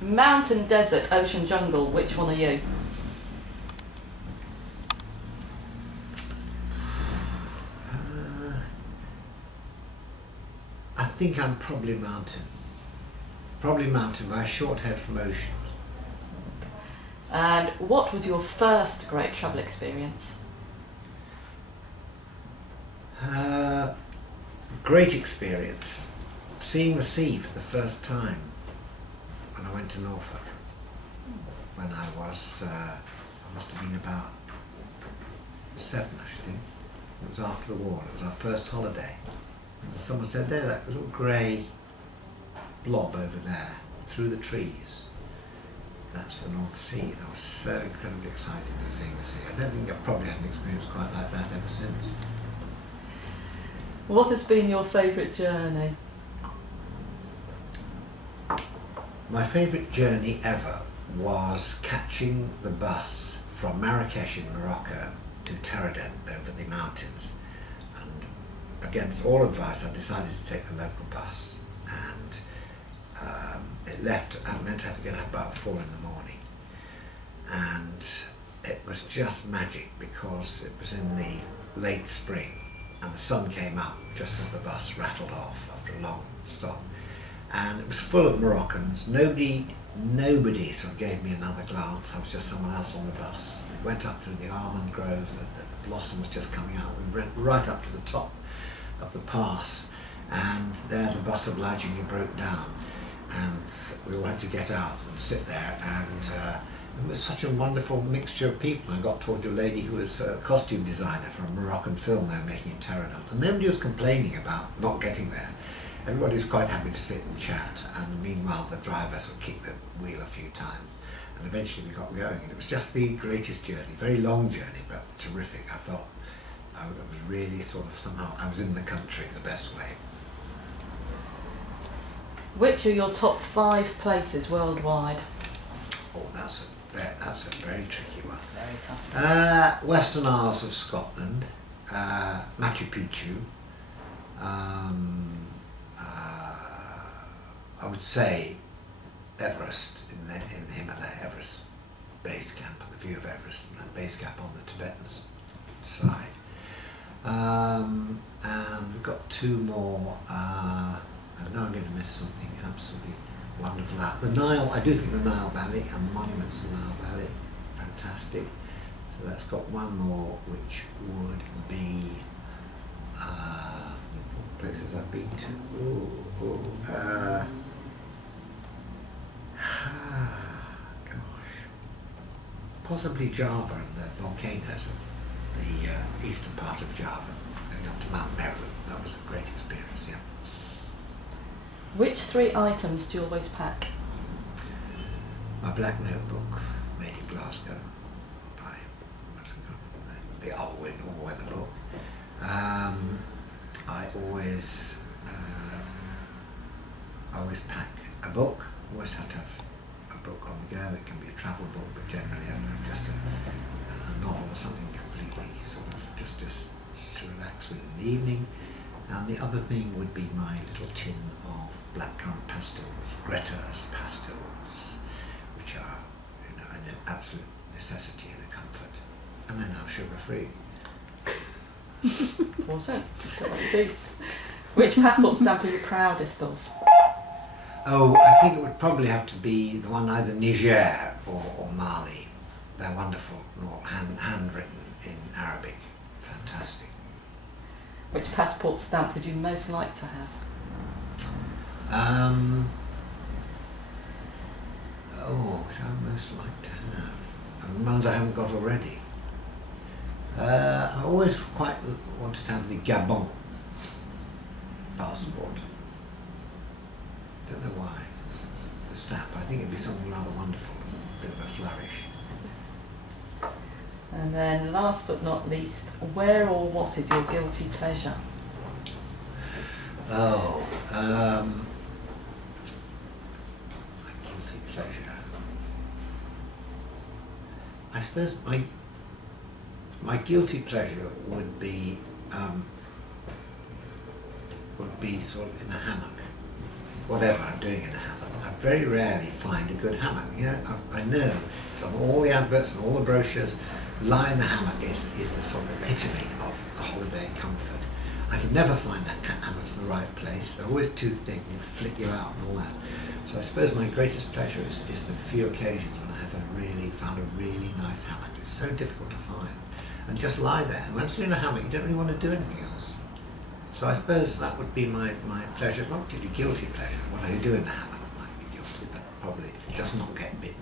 Mountain, desert, ocean, jungle, which one are you? I think I'm probably mountain. Probably mountain, by a short head from ocean. And what was your first great travel experience? Great experience. Seeing the sea for the first time when I went to Norfolk. When I was, I must have been about 7, I should think. It was after the war. It was our first holiday. And someone said, there, that little grey blob over there, through the trees. That's the North Sea. And I was so incredibly excited at seeing the sea. I don't think I've probably had an experience quite like that ever since. What has been your favourite journey? My favourite journey ever was catching the bus from Marrakesh in Morocco to Taradent over the mountains. And against all advice, I decided to take the local bus. And it left, I meant to have to get up about 4 in the morning. And it was just magic because it was in the late spring and the sun came up just as the bus rattled off after a long stop. And it was full of Moroccans. Nobody sort of gave me another glance. I was just someone else on the bus. We went up through the almond groves, the blossom was just coming out. We went right up to the top of the pass, and there the bus obligingly broke down. And we all had to get out and sit there, and it was such a wonderful mixture of people. I got talking to a lady who was a costume designer for a Moroccan film they were making in Taradent, and nobody was complaining about not getting there. Everybody was quite happy to sit and chat, and meanwhile the driver sort of kicked the wheel a few times, and eventually we got going, and it was just the greatest journey, very long journey, but terrific. I felt I was really sort of somehow, I was in the country in the best way. Which are your top 5 places worldwide? Oh, that's a very tricky one. Very tough. Western Isles of Scotland, Machu Picchu, I would say Everest in the Himalaya, Everest base camp, the view of Everest, and that base camp on the Tibetan side. And we've got 2 more. I know I'm going to miss something absolutely wonderful out. The Nile, I do think the Nile Valley and the monuments in the Nile Valley, fantastic. So that's got 1 more, which would be places I've been to. Gosh, possibly Java and the volcanoes of the eastern part of Java, going up to Mount Meru. That was a great experience, yeah. Which 3 items do you always pack? My black notebook, made in Glasgow by the all-weather book. I always pack a book. Always have to have a book on the go. It can be a travel book, but generally I have just a novel or something completely sort of just to relax with in the evening. And the other thing would be my little tin of blackcurrant pastels, Greta's pastels, which are, an absolute necessity and a comfort. And they're now sugar-free. Awesome. Which passport stamp are you proudest of? Oh, I think it would probably have to be the one either Niger or Mali. They're wonderful, and all handwritten in Arabic. Fantastic. Which passport stamp would you most like to have? Which I most like to have? The ones I haven't got already. I always quite wanted to have the Gabon passport. Don't know why. The stamp. I think it'd be something rather wonderful, a bit of a flourish. And then last but not least, where or what is your guilty pleasure? Oh, my guilty pleasure. I suppose my guilty pleasure would be sort of in a hammock. Whatever I'm doing in a hammock. very rarely find a good hammock. You know, I know it's on all the adverts and all the brochures. Lie in the hammock is the sort of epitome of a holiday comfort. I can never find that hammock's in the right place. They're always too thin, they flick you out and all that. So I suppose my greatest pleasure is the few occasions when I have found a really nice hammock. It's so difficult to find. And just lie there. And once you're in a hammock, you don't really want to do anything else. So I suppose that would be my pleasure. It's not particularly guilty pleasure. What I do in the hammock might be guilty, but probably just not get bitten.